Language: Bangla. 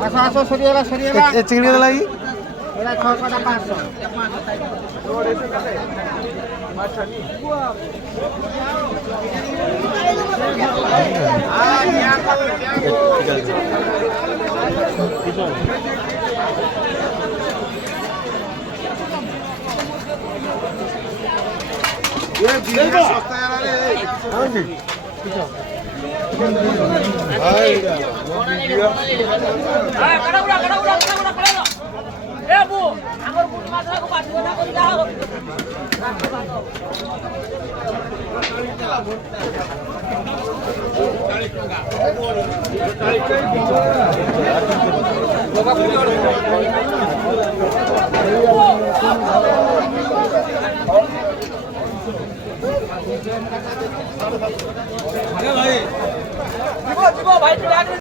আসো সরিয়েলা সরিয়েলা এ চিংড়ি লাগি এরা 6 টাকা 500 ভাই